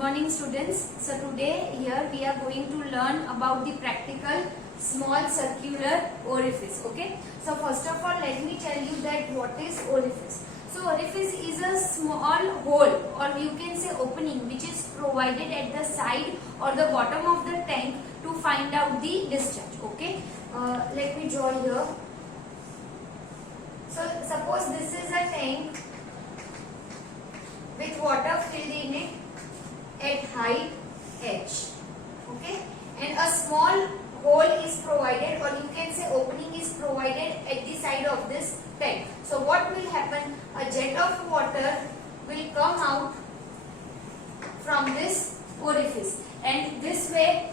morning students. So today here we are going to learn about the practical small circular orifice. Okay. So first of all let me tell you that what is orifice. So orifice is a small hole or you can say opening which is provided at the side or the bottom of the tank to find out the discharge. Okay. Let me draw here. So suppose this is a tank with water filled in it at height h, okay, and a small hole is provided or you can say opening is provided at the side of this tank. So what will happen? A jet of water will come out from this orifice, and this way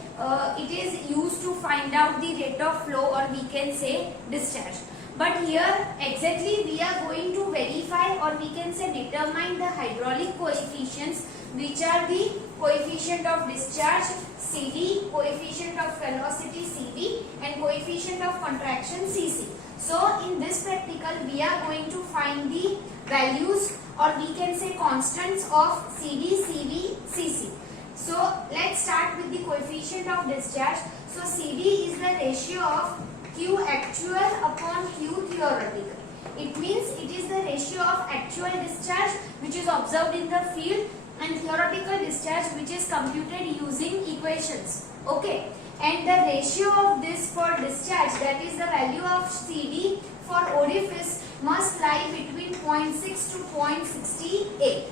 it is used to find out the rate of flow or we can say discharge. But here exactly we are going to verify or we can say determine the hydraulic coefficients, which are the coefficient of discharge CD, coefficient of velocity CV and coefficient of contraction CC. So in this practical we are going to find the values or we can say constants of CD, CV, CC. So let's start with the coefficient of discharge. So CD is the ratio of Q actual upon Q theoretical. It means it is the ratio of actual discharge which is observed in the field and theoretical discharge which is computed using equations. Okay. And the ratio of this for discharge, that is the value of CD for orifice, must lie between 0.6 to 0.68.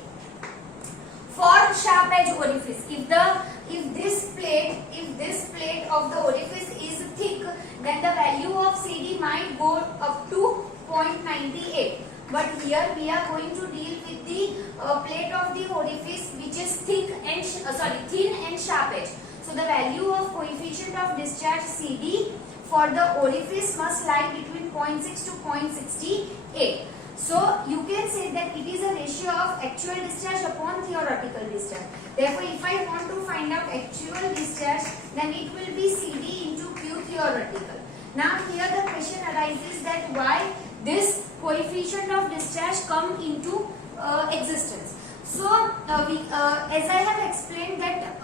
For sharp edge orifice, if this plate of the orifice is thick, then the value of CD might go up to 0.98. But here we are going to deal with the plate of the orifice which is thin and sharp edge. So the value of coefficient of discharge CD for the orifice must lie between 0.6 to 0.68. So you can say that it is a ratio of actual discharge upon theoretical discharge. Therefore, if I want to find out actual discharge, then it will be CD into Q theoretical. Now here the question arises that why this coefficient of discharge come into existence. So as I have explained that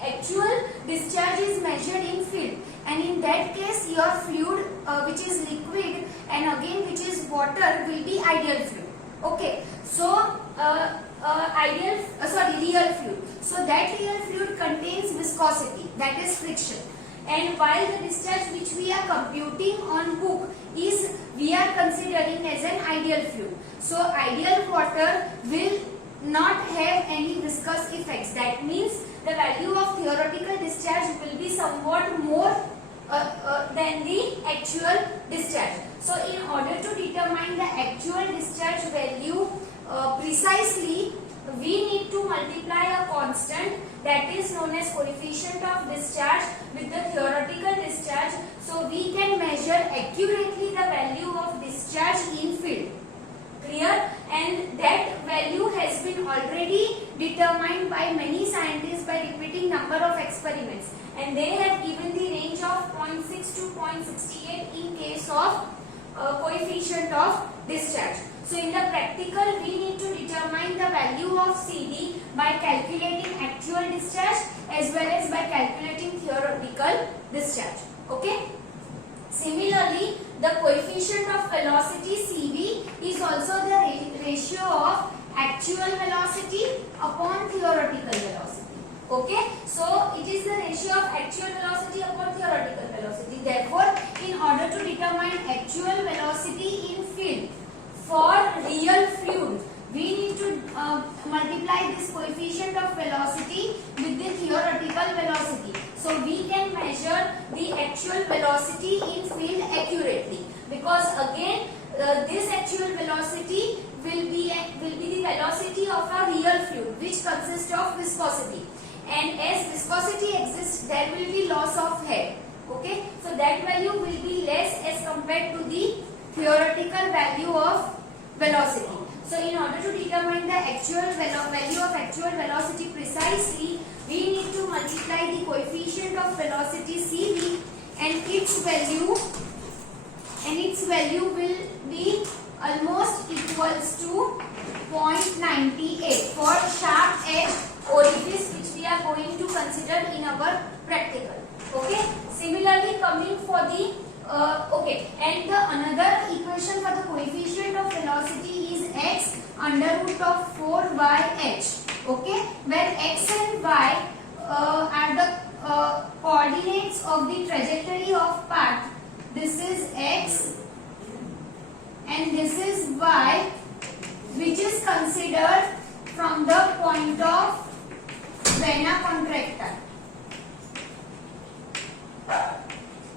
actual discharge is measured in field, and in that case your fluid which is liquid and again which is water will be ideal fluid. Okay, so real fluid. So that real fluid contains viscosity, that is friction. And while the discharge which we are computing on book is we are considering as an ideal fluid. So ideal water will not have any viscous effects. That means the value of theoretical discharge will be somewhat more than the actual discharge. So in order to determine the actual discharge value precisely, we need to multiply a constant that is known as coefficient of discharge with the theoretical discharge, so we can measure accurately the value of discharge in field. Clear? And that value has been already determined by many scientists by repeating number of experiments, and they have given the range of 0.6 to 0.68 in case of coefficient of discharge. So in the practical we need to determine the value of CD by calculating actual discharge as well as by calculating theoretical discharge. Okay. Similarly, the coefficient of velocity CV is also the ratio of actual velocity upon theoretical velocity. Okay, so it is the ratio of actual velocity upon theoretical velocity. Therefore, in order to determine actual velocity in field for real fluid, we need to multiply this coefficient of velocity with the theoretical velocity. So we can measure the actual velocity in field accurately, because again this actual velocity will be the velocity of a real fluid which consists of viscosity, and as viscosity exists there will be loss of head. Okay, so that value will be less as compared to the theoretical value of velocity. So in order to determine the actual value of actual velocity precisely, we need to multiply the coefficient of velocity CV and its value will be almost equals to 0.98 for sharp edge orifice which for the okay, and the another equation for the coefficient of velocity is x under root of 4yh. Okay, where x and y are the coordinates of the trajectory of path. This is x and this is y, which is considered from the point of vena contracta.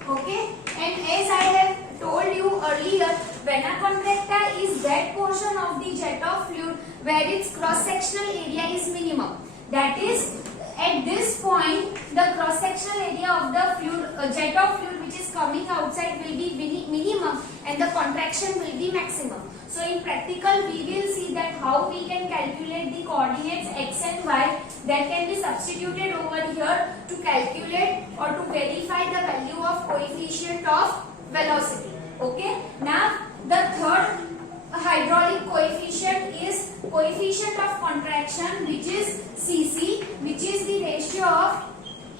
Okay, and as I have told you earlier, vena contracta is that portion of the jet of fluid where its cross-sectional area is minimum. That is, at this point, the cross-sectional area of the fluid, jet of fluid which is coming outside will be minimum and the contraction will be maximum. So in practical, we will see that how we can calculate the coordinates x and y that can be substituted over here to calculate or to verify the value of coefficient of velocity. Okay. Now the third hydraulic coefficient is coefficient of contraction, which is Cc, which is the ratio of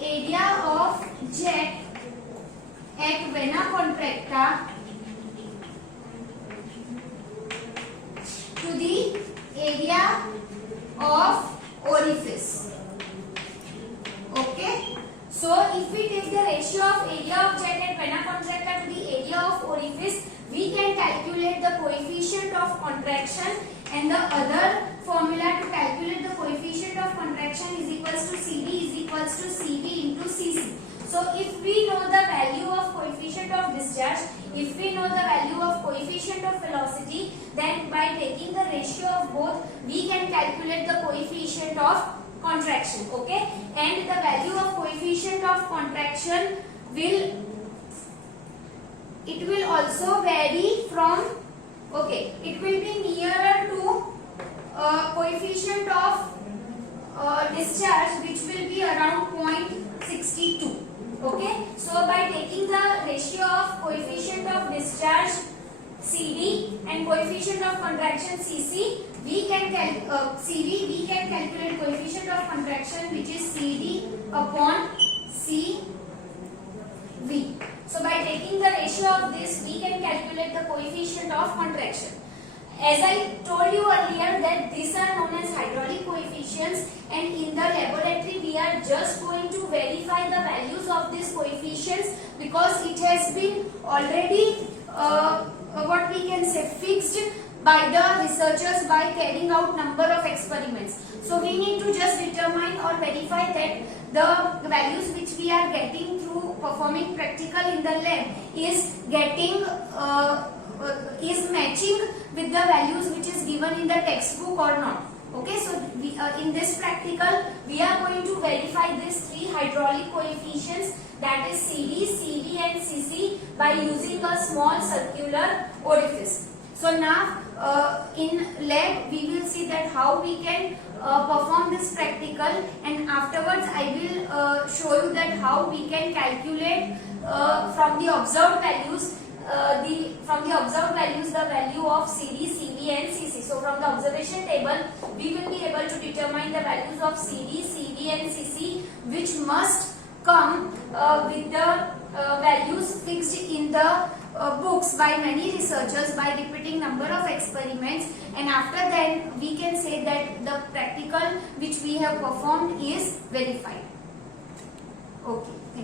area of jet at vena contracta to the area of orifice. Okay. So if we take the ratio of area of jet at vena contracta to the area of orifice, we can calculate the coefficient of contraction, and the other formula to calculate the coefficient of contraction is equals to CD is equals to CV into CC. So if we know the value of coefficient of discharge, if we know the value of coefficient of velocity, then by taking the ratio of both, we can calculate the coefficient of contraction. Okay, and the value of coefficient of contraction will also vary from, okay, it will be nearer to coefficient of discharge, which will be around 0.62. Okay, so by taking the ratio of coefficient of discharge CD and coefficient of contraction CC, we can we can calculate coefficient of contraction, which is CD upon CV. So by taking the ratio of this, we can calculate the coefficient of contraction. As I told you earlier that these are known as hydraulic coefficients, and in the laboratory we are just going to verify the values of these coefficients because it has been already what we can say fixed by the researchers by carrying out number of experiments. So we need to just determine or verify that the values which we are getting through performing practical in the lab is getting is matching with the values which is given in the textbook or not. Okay, so we, in this practical we are going to verify these three hydraulic coefficients, that is CD, CV and CC, by using a small circular orifice. So now in lab we will see that how we can perform this practical, and afterwards I will show you that how we can calculate from the observed values the value of CD, CV and CC. So from the observation table we will be able to determine the values of CD, CV and CC, which must come with the values fixed in the books by many researchers by repeating number of experiments, and after that we can say that the practical which we have performed is verified. Okay.